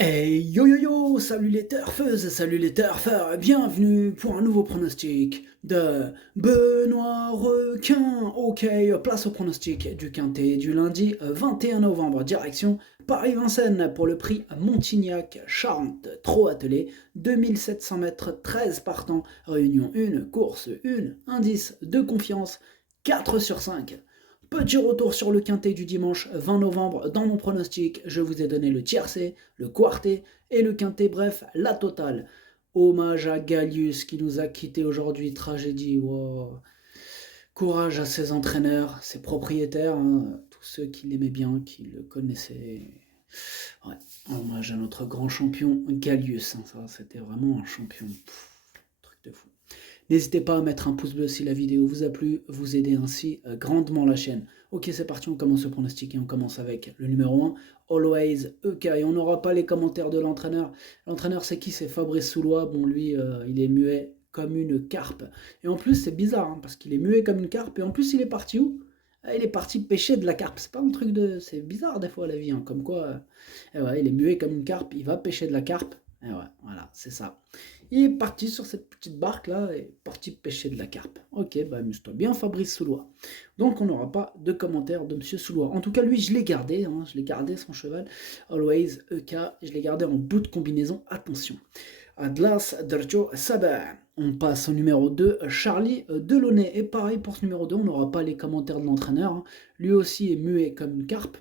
Hey yo yo yo, salut les turfeuses, salut les turfeurs, bienvenue pour un nouveau pronostic de Benoît Requin. Ok, place au pronostic du Quintet du lundi 21 novembre, direction Paris-Vincennes pour le prix Montignac-Charentes, trop attelé, 2700 mètres, 13 partants, réunion 1, course 1, indice de confiance 4 sur 5. Petit retour sur le quintet du dimanche 20 novembre. Dans mon pronostic, je vous ai donné le tiercé, le quarté et le quintet, bref, la totale. Hommage à Gallius qui nous a quittés aujourd'hui, tragédie. Wow. Courage à ses entraîneurs, ses propriétaires, hein, tous ceux qui l'aimaient bien, qui le connaissaient. Ouais, hommage à notre grand champion Gallius, hein, ça c'était vraiment un champion. Truc de fou. N'hésitez pas à mettre un pouce bleu si la vidéo vous a plu, vous aidez ainsi grandement la chaîne. Ok, c'est parti, on commence le pronostic et on commence avec le numéro 1, Always EK. Et on n'aura pas les commentaires de l'entraîneur. L'entraîneur, c'est qui? C'est Fabrice Soulois. Bon, lui, il est muet comme une carpe. Et en plus, c'est bizarre, hein, parce qu'il est muet comme une carpe. Et en plus, il est parti où? Il est parti pêcher de la carpe. C'est pas un truc de. C'est bizarre des fois la vie, hein, comme quoi. Ouais, il est muet comme une carpe, il va pêcher de la carpe. Et ouais, voilà, c'est ça. Il est parti sur cette petite barque là et parti pêcher de la carpe. Ok, bah amuse-toi bien, Fabrice Soulois. Donc on n'aura pas de commentaire de Monsieur Soulois. En tout cas, lui, je l'ai gardé, hein, je l'ai gardé son cheval. Always EK, je l'ai gardé en bout de combinaison. Attention. Adlas Dercho Saber. On passe au numéro 2, Charlie Delaunay. Et pareil pour ce numéro 2, on n'aura pas les commentaires de l'entraîneur, hein. Lui aussi est muet comme une carpe.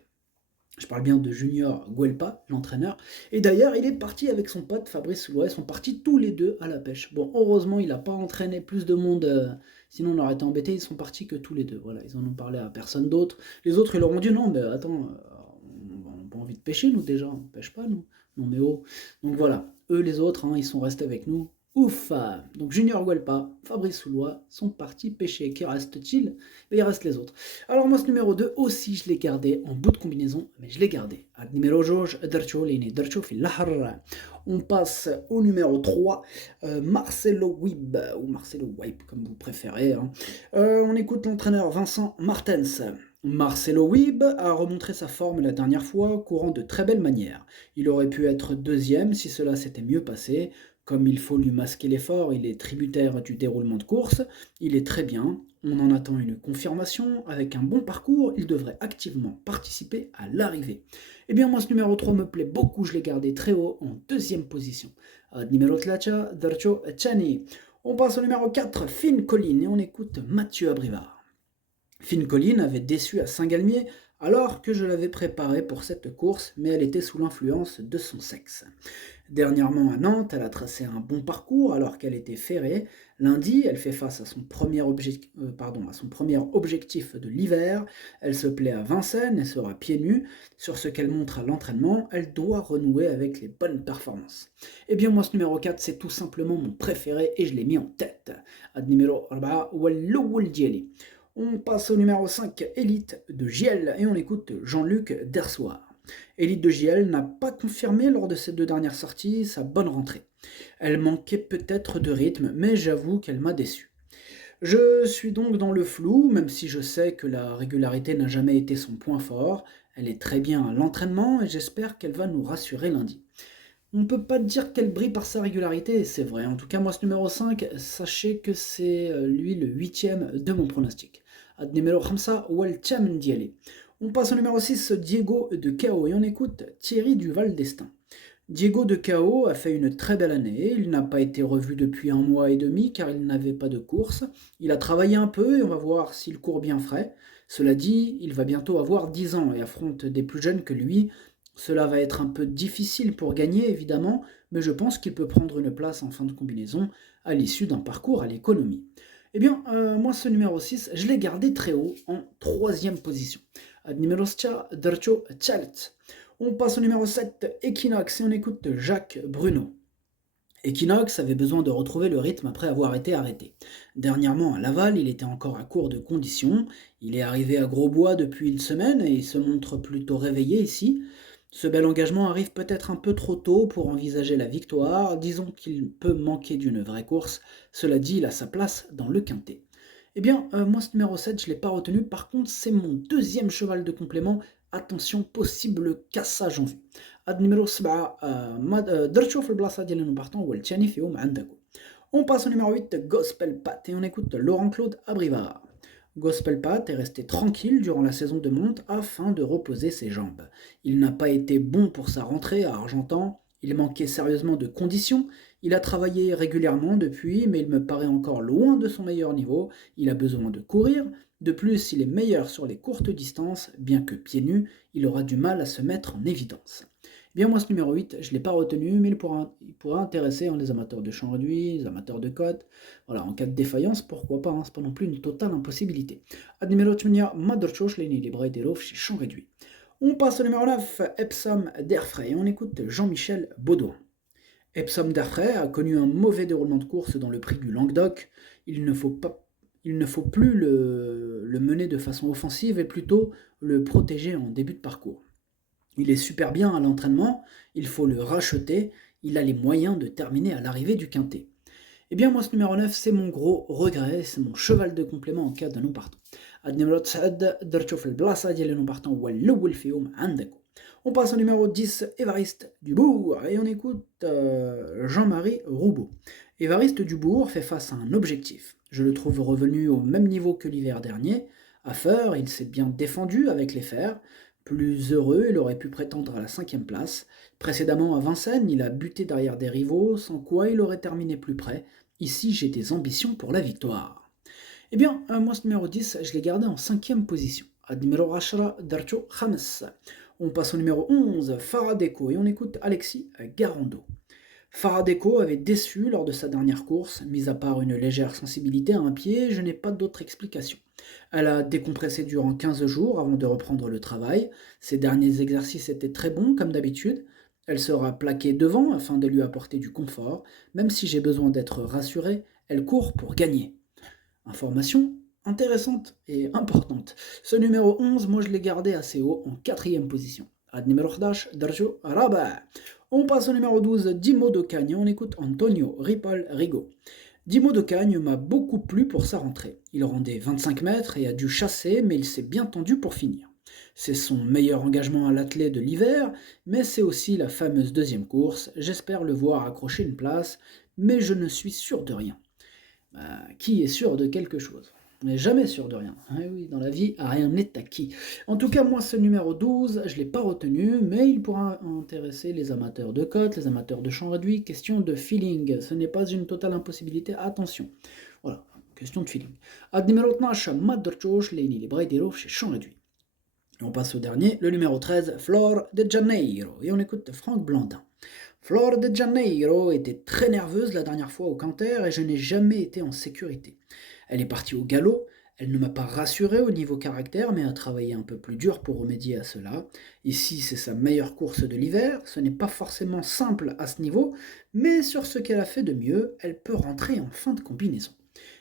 Je parle bien de Junior Guelpa, l'entraîneur. Et d'ailleurs, il est parti avec son pote Fabrice Soulois. Ils sont partis tous les deux à la pêche. Bon, heureusement, il n'a pas entraîné plus de monde, sinon on aurait été embêtés. Ils sont partis que tous les deux. Voilà, ils en ont parlé à personne d'autre. Les autres, ils leur ont dit non, mais attends, on n'a pas envie de pêcher, nous déjà. On ne pêche pas, nous. Non, mais oh. Donc voilà, eux, les autres, hein, ils sont restés avec nous. Ouf! Donc Junior Guelpa, Fabrice Soulois sont partis pêcher. Qui reste-t-il? Il reste les autres. Alors moi, ce numéro 2 aussi, je l'ai gardé en bout de combinaison, mais je l'ai gardé. Numéro George Dercho, on passe au numéro 3, Marcelo Wib, ou Marcelo Wipe, comme vous préférez, hein. On écoute l'entraîneur Vincent Martens. Marcelo Wib a remontré sa forme la dernière fois, courant de très belle manière. Il aurait pu être deuxième si cela s'était mieux passé. Comme il faut lui masquer l'effort, il est tributaire du déroulement de course. Il est très bien, on en attend une confirmation. Avec un bon parcours, il devrait activement participer à l'arrivée. Eh bien, moi, ce numéro 3 me plaît beaucoup, je l'ai gardé très haut en deuxième position. Numéro 3, Darcho Chani. On passe au numéro 4, Finn Collin, et on écoute Mathieu Abrivard. Finn Collin avait déçu à Saint-Galmier alors que je l'avais préparée pour cette course, mais elle était sous l'influence de son sexe. Dernièrement à Nantes, elle a tracé un bon parcours alors qu'elle était ferrée. Lundi, elle fait face à son à son premier objectif de l'hiver. Elle se plaît à Vincennes et sera pieds nus. Sur ce qu'elle montre à l'entraînement, elle doit renouer avec les bonnes performances. Eh bien moi ce numéro 4, c'est tout simplement mon préféré et je l'ai mis en tête. Ad numéro 4, Walloul Dieli. On passe au numéro 5, Élite de Giel, et on écoute Jean-Luc Dersoir. Élite de JL n'a pas confirmé lors de ses deux dernières sorties sa bonne rentrée. Elle manquait peut-être de rythme, mais j'avoue qu'elle m'a déçu. Je suis donc dans le flou, même si je sais que la régularité n'a jamais été son point fort. Elle est très bien à l'entraînement et j'espère qu'elle va nous rassurer lundi. On ne peut pas dire qu'elle brille par sa régularité, c'est vrai. En tout cas, moi, ce numéro 5, sachez que c'est lui le huitième de mon pronostic. Ad numéro 5, Walcham Dialé. On passe au numéro 6, Diego de Cao, et on écoute Thierry Duval d'Estaing. Diego de Cao a fait une très belle année, il n'a pas été revu depuis 1 mois et demi car il n'avait pas de course. Il a travaillé un peu et on va voir s'il court bien frais. Cela dit, il va bientôt avoir 10 ans et affronte des plus jeunes que lui. Cela va être un peu difficile pour gagner évidemment, mais je pense qu'il peut prendre une place en fin de combinaison à l'issue d'un parcours à l'économie. Eh bien, moi ce numéro 6, je l'ai gardé très haut en troisième position. Numéro 6, Dercho Chalet. On passe au numéro 7, Equinox, et on écoute Jacques Bruno. Equinox avait besoin de retrouver le rythme après avoir été arrêté. Dernièrement à Laval, il était encore à court de conditions. Il est arrivé à Grosbois depuis une semaine et il se montre plutôt réveillé ici. Ce bel engagement arrive peut-être un peu trop tôt pour envisager la victoire. Disons qu'il peut manquer d'une vraie course. Cela dit, il a sa place dans le quintet. Eh bien, moi ce numéro 7, je ne l'ai pas retenu. Par contre, c'est mon deuxième cheval de complément. Attention, possible cassage en vue. هاد نيميرو 7 درتو في البلاصة ديال لو بارتون هو الثاني فيهم عندكم. On passe au numéro 8, Gospel Pat, et on écoute Laurent-Claude Abrivard. Gospel Pat est resté tranquille durant la saison de monte afin de reposer ses jambes. Il n'a pas été bon pour sa rentrée à Argentan, il manquait sérieusement de conditions, il a travaillé régulièrement depuis, mais il me paraît encore loin de son meilleur niveau, il a besoin de courir, de plus il est meilleur sur les courtes distances, bien que pieds nus, il aura du mal à se mettre en évidence. Bien, moi, ce numéro 8, je ne l'ai pas retenu, mais il pourra intéresser les amateurs de champ réduit, les amateurs de cote. Voilà, en cas de défaillance, pourquoi pas, c'est pas non plus une totale impossibilité. Ad numéro 8, Madrchoch, les libre des chez champ réduit. On passe au numéro 9, Epsom d'Airfray, et on écoute Jean-Michel Baudouin. Epsom d'Airfray a connu un mauvais déroulement de course dans le prix du Languedoc. Il ne faut plus le mener de façon offensive et plutôt le protéger en début de parcours. Il est super bien à l'entraînement, il faut le racheter, il a les moyens de terminer à l'arrivée du quintet. Eh bien moi ce numéro 9 c'est mon gros regret, c'est mon cheval de complément en cas de non partant. On passe au numéro 10, Évariste Dubourg, et on écoute Jean-Marie Roubaud. Évariste Dubourg fait face à un objectif. Je le trouve revenu au même niveau que l'hiver dernier. À Feur, il s'est bien défendu avec les fers. Plus heureux, il aurait pu prétendre à la 5e place. Précédemment à Vincennes, il a buté derrière des rivaux, sans quoi il aurait terminé plus près. Ici, j'ai des ambitions pour la victoire. Eh bien, moi, ce numéro 10, je l'ai gardé en 5e position. Ad numéro 10, Darcho Khames. On passe au numéro 11, Faradeco, et on écoute Alexis Garando. Faradeco avait déçu lors de sa dernière course, mis à part une légère sensibilité à un pied, je n'ai pas d'autre explication. Elle a décompressé durant 15 jours avant de reprendre le travail, ses derniers exercices étaient très bons comme d'habitude, elle sera plaquée devant afin de lui apporter du confort, même si j'ai besoin d'être rassuré, elle court pour gagner. Information intéressante et importante. Ce numéro 11, moi je l'ai gardé assez haut en 4e position. Ad numéro 11, Darjo Araba. On passe au numéro 12, Dimo Docagne, on écoute Antonio Ripoll Rigo. Dimo Docagne m'a beaucoup plu pour sa rentrée. Il rendait 25 mètres et a dû chasser, mais il s'est bien tendu pour finir. C'est son meilleur engagement à l'attelé de l'hiver, mais c'est aussi la fameuse 2e course. J'espère le voir accrocher une place, mais je ne suis sûr de rien. Qui est sûr de quelque chose ? On n'est jamais sûr de rien. Oui, dans la vie, rien n'est acquis. En tout cas, moi, ce numéro 12, je ne l'ai pas retenu, mais il pourra intéresser les amateurs de cote, les amateurs de champ réduit. Question de feeling. Ce n'est pas une totale impossibilité. Attention. Voilà, question de feeling. Ad numéro 12, Madrchoch, les libre chez champ réduit. Et on passe au dernier, le numéro 13, Flor de Janeiro. Et on écoute Franck Blandin. Flor de Janeiro était très nerveuse la dernière fois au Canter et je n'ai jamais été en sécurité. Elle est partie au galop, elle ne m'a pas rassuré au niveau caractère, mais a travaillé un peu plus dur pour remédier à cela. Ici, c'est sa meilleure course de l'hiver, ce n'est pas forcément simple à ce niveau, mais sur ce qu'elle a fait de mieux, elle peut rentrer en fin de combinaison.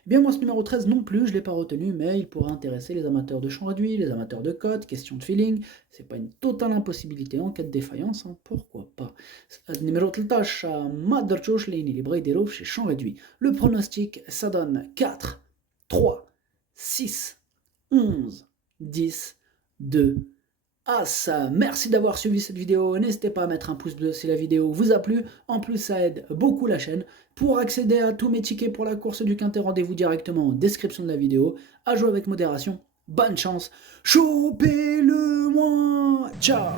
Eh bien moi ce numéro 13 non plus, je ne l'ai pas retenu, mais il pourrait intéresser les amateurs de champ réduit, les amateurs de cote, question de feeling, c'est pas une totale impossibilité en cas de défaillance, pourquoi pas. Numéro 13, Madrchoch, les libre chez champ réduit. Le pronostic, ça donne 4, 3, 6, 11, 10, 2, As. Merci d'avoir suivi cette vidéo, n'hésitez pas à mettre un pouce bleu si la vidéo vous a plu, en plus ça aide beaucoup la chaîne. Pour accéder à tous mes tickets pour la course du Quintet, rendez-vous directement en description de la vidéo. À jouer avec modération, bonne chance, chopez-le moi, ciao.